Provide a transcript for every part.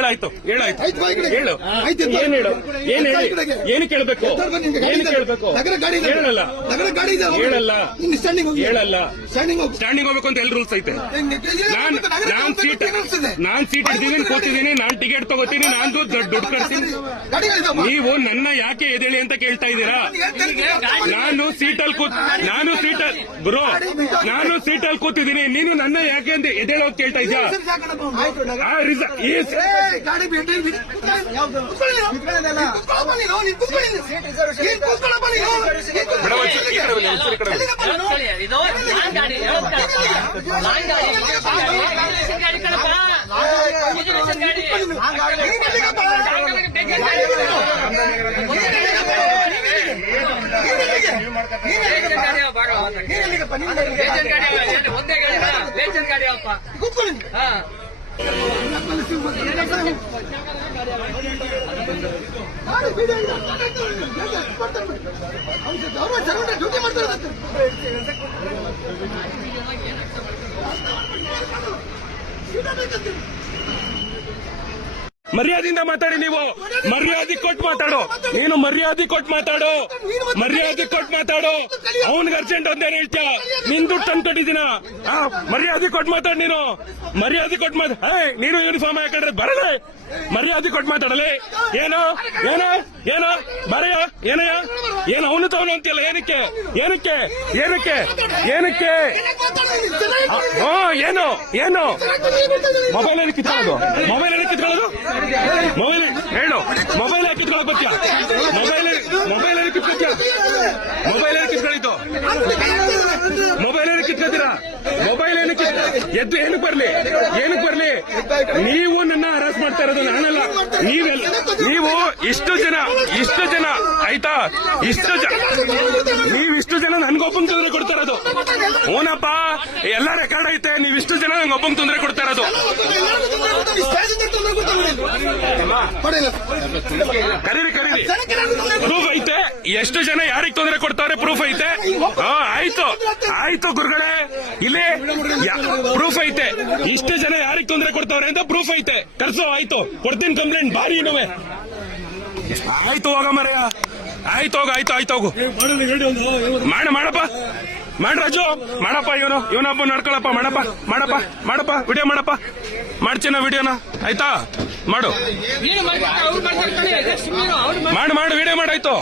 ಹೇಳಾಯ್ತು ಹೇಳು ಏನ್ ಹೇಳು ಏನ್ ಹೇಳಿ ಏನು ಕೇಳ್ಬೇಕು ಏನು ಕೇಳ್ಬೇಕು ಹೇಳಲ್ಲ ಹೇಳಲ್ಲ ಸ್ಟ್ಯಾಂಡಿಂಗ್ ಹೋಗ್ಬೇಕು ಅಂತ ಎಲ್ಲ ರೂಲ್ಸ್ ಐತೆ. ನಾನ್ ಸೀಟ್ ಹಿಡಿದೀನಿ ಕೂತಿದ್ದೀನಿ, ನಾನ್ ಟಿಕೆಟ್ ತಗೋತೀನಿ, ನಾನು ದುಡ್ಡು ಕಟ್ತೀನಿ. ನೀವು ನನ್ನ ಯಾಕೆ ಎದೇಳಿ ಅಂತ ಕೇಳ್ತಾ ಇದ್ದೀರಾ? ನಾನು ಸೀಟಲ್ಲಿ ಕೂತಿದ್ದೀನಿ, ನೀನು ನನ್ನ ಯಾಕೆ ಅಂತ ಎದೇಳೋದು ಕೇಳ್ತಾ ಇದ್ಯಾ? ಮರ್ಯಾದೆಯಿಂದ ಮಾತಾಡಿ. ನೀವು ಮರ್ಯಾದೆ ಕೊಟ್ಟು ಮಾತಾಡು, ನೀನು ಮರ್ಯಾದೆ ಕೊಟ್ಟು ಮಾತಾಡು, ಅವನ್ಗೆ ಅರ್ಜೆಂಟ್ ಒಂದೇನು ಹೇಳ್ತೀಯ? ನಿನ್ ದುಡ್ಡು ತಂದ್ಕೊಟ್ಟಿದ್ದೀನ, ಮರ್ಯಾದೆ ಕೊಟ್ಟು ಮಾತಾಡು. ನೀನು ಯೂನಿಫಾರ್ಮ್ ಹಾಕೊಂಡ್ರೆ ಬರಲೇ, ಮರ್ಯಾದೆ ಕೊಟ್ಟು ಮಾತಾಡಲಿ. ಏನೋ ಬರೆಯ ಏನು ಅವನು ತವನು ಅಂತಿಲ್ಲ. ಏನಕ್ಕೆ ಏನು ಮೊಬೈಲ್ ಕಿತ್ಕೊಳ್ಳೋದು ಮೊಬೈಲ್ ಹೇಳು. ಮೊಬೈಲ್ ಕಿತ್ಕೊಳ್ಳೋಕೆ ಬರ್ತೀಯ? ಮೊಬೈಲ್ ಕಿತ್ಕೊಳ್ತೀಯ? ಮೊಬೈಲ್ ಕಿತ್ಕೊತೀರಾ? ಮೊಬೈಲ್ ಏನಕ್ಕೆ ಎದ್ದು ಏನಕ್ಕೆ ಬರ್ಲಿ? ನೀವು ನನ್ನ ಹರಾಸ್ ಮಾಡ್ತಾ ಇರೋದು ನಾನಲ್ಲ, ನೀವು ಇಷ್ಟು ಜನ ಆಯ್ತಾ? ನೀವಿಷ್ಟು ಜನ ನನ್ಗೊಬ್ಬಂಗ್ ತೊಂದರೆ ಕೊಡ್ತಾ ಇರೋದು. ಓನಪ್ಪ, ಎಲ್ಲ ರೆಕಾರ್ಡ್ ಐತೆ. ನೀವಿಷ್ಟು ಜನ ನಂಗೊಬ್ಬಂಗ್ ತೊಂದರೆ ಕೊಡ್ತಾ ಇರೋದು. ಕರೀರಿ ಪ್ರೂಫ್ ಐತೆ. ಎಷ್ಟು ಜನ ಯಾರಿಗೆ ತೊಂದರೆ ಕೊಡ್ತಾರೆ ಪ್ರೂಫ್ ಐತೆ. ಆಯ್ತು ಗುರುಗಳೇ, ಇಲ್ಲಿ ಪ್ರೂಫ್ ಐತೆ. ಇಷ್ಟು ಜನ ಯಾರಿಗೆ ತೊಂದರೆ ಕೊಡ್ತಾವ್ರೆ ಅಂತ ಪ್ರೂಫ್ ಐತೆ. ಕರ್ಸೋ, ಆಯ್ತು ಕೊಡ್ತೀನಿ ಕಂಪ್ಲೇಂಟ್. ಬಾರಿ ಇನ್ನುವೆ ಆಯ್ತು, ಹೋಗ ಮರೆಯ. ಆಯ್ತು ಹೋಗು. ಮಾಡಪ್ಪ ರಾಜು, ಮಾಡಪ್ಪ. ಇವನೊಬ್ಬ ನಡ್ಕೊಳಪ್ಪ. ಮಾಡಪ್ಪ ವಿಡಿಯೋ ಮಾಡ್ತೀನ ವಿಡಿಯೋನ. ಆಯ್ತಾ? ಮಾಡು ವಿಡಿಯೋ ಮಾಡಾಯ್ತು.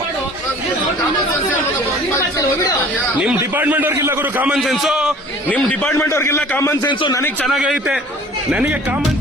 ನಿಮ್ ಡಿಪಾರ್ಟ್ಮೆಂಟ್ ಅವ್ರಿಗಿಲ್ಲ ಗುರು ಕಾಮನ್ ಸೆನ್ಸು. ನನಗ್ ಚೆನ್ನಾಗೈತೆ. ನನಗೆ ಕಾಮನ್